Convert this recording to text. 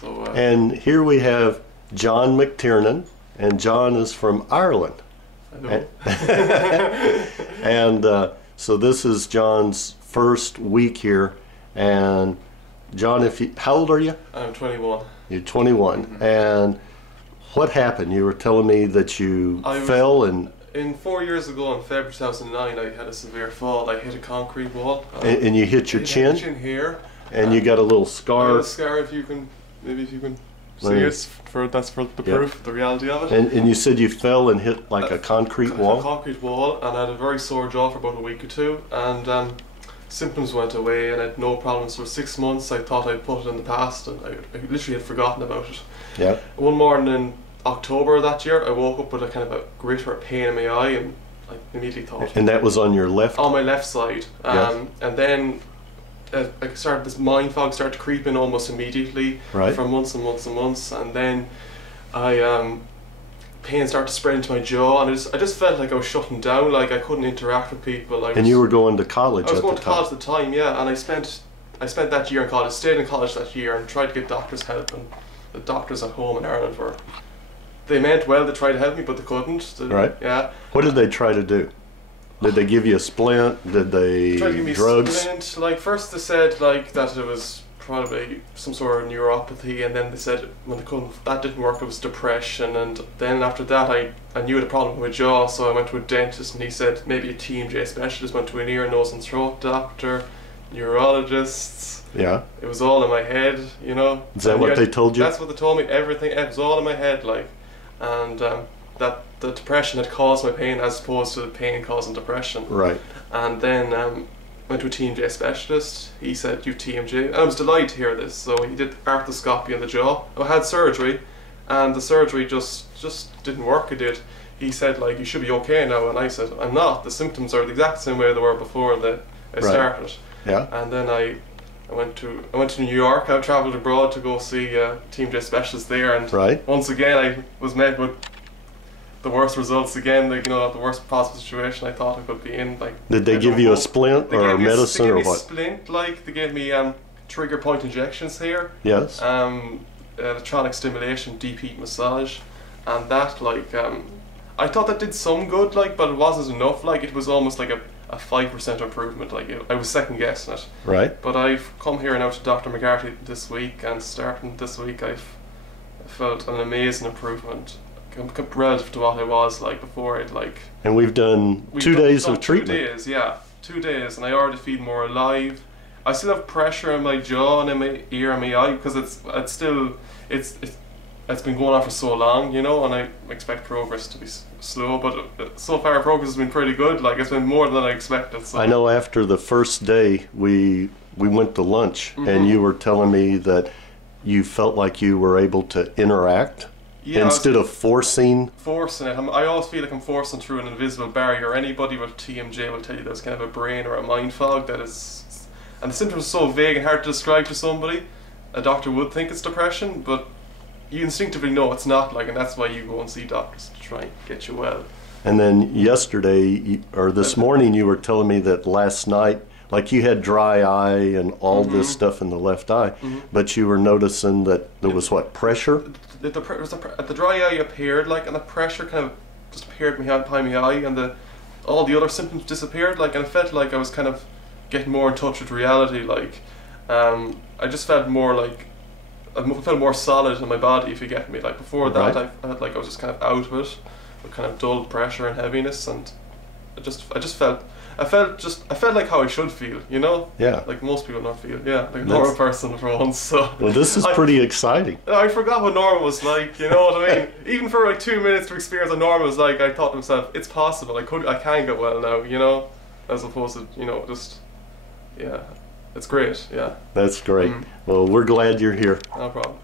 So, and here we have John McTiernan, and John is from Ireland. I know. And so this is John's first week here. And John, how old are you? I'm 21. You're 21. Mm-hmm. And what happened? You were telling me that you fell and... In 4 years ago, in February 2009, I had a severe fall. I hit a concrete wall. And you hit your chin? Chin here. And you got a little I scar. got a scar, if you can see it. That's for the proof, the reality of it. And you said you fell and hit like a concrete wall? A concrete wall, and I had a very sore jaw for about a week or two, and symptoms went away, and I had no problems for 6 months. I thought I'd put it in the past, and I literally had forgotten about it. Yeah. One morning in October of that year, I woke up with a kind of a grit or a pain in my eye, and I immediately thought... And that was on your left? On my left side. Yes. And then this mind fog started to creep in almost immediately, right, for months and months and months, and then pain started to spread into my jaw, and I just felt like I was shutting down, like I couldn't interact with people. And you were going to college at the time? I was going to college at the time, yeah, and I spent that year in college, stayed in college that year, and tried to get doctors' help, and the doctors at home in Ireland they meant well to try to help me, but they couldn't. Right. Yeah. What did they try to do? Did they give you a splint? Did they try to give me drugs? A splint. Like first they said like that it was probably some sort of neuropathy, and then they said when that didn't work, it was depression, and then after that I knew I had a problem with my jaw, so I went to a dentist, and he said maybe a TMJ specialist. Went to an ear, nose and throat doctor, neurologists. Yeah. It was all in my head, you know. Is that what they told you? That's what they told me. Everything, it was all in my head, like, and that the depression had caused my pain as opposed to the pain causing depression. Right. And then went to a TMJ specialist. He said, "You TMJ." And I was delighted to hear this. So he did arthroscopy in the jaw. I had surgery, and the surgery just didn't work. It did. He said, like, "You should be okay now," and I said, "I'm not. The symptoms are the exact same way they were before I started." Yeah. And then I went to New York. I travelled abroad to go see a TMJ specialist there, and once again I was met with the worst results again. Like, you know, the worst possible situation I thought I could be in. Like, did they give you a splint or a medicine or what? They gave me a splint. Like, they gave me trigger point injections here. Yes. Electronic stimulation, deep heat massage, and that, like, I thought that did some good, like, but it wasn't enough. Like, it was almost like a 5% improvement. Like, I was second guessing it. Right. But I've come here now to Dr. McCarty this week, and starting this week I felt an amazing improvement relative to what I was like before. And we've done 2 days of treatment. 2 days, yeah, 2 days, and I already feel more alive. I still have pressure in my jaw and in my ear and my eye because it's been going on for so long, you know, and I expect progress to be slow, but so far progress has been pretty good. Like, it's been more than I expected. So. I know after the first day we went to lunch, and you were telling me that you felt like you were able to interact instead of forcing it. I always feel like I'm forcing through an invisible barrier. Anybody with TMJ will tell you there's kind of a brain or a mind fog that is, and the symptoms are so vague and hard to describe to somebody. A doctor would think it's depression, but you instinctively know it's not, like, and that's why you go and see doctors to try and get you well. And then yesterday, or this morning, you were telling me that last night, like, you had dry eye and all this stuff in the left eye, but you were noticing that there was what, pressure? The dry eye appeared, like, and the pressure kind of just appeared behind my eye, and all the other symptoms disappeared, like, and I felt like I was kind of getting more in touch with reality, like, I just felt more like, I felt more solid in my body, if you get me. Like, before that, I felt like I was just kind of out of it, with kind of dull pressure and heaviness, and I felt like how I should feel, you know? Yeah. Like most people don't feel, like a normal person for once, so. Well, this is pretty exciting. I forgot what normal was like, you know what I mean? Even for like 2 minutes to experience what normal was like, I thought to myself, it's possible, I can get well now, you know? As opposed to, you know, just, it's great, yeah. That's great. Well, we're glad you're here. No problem.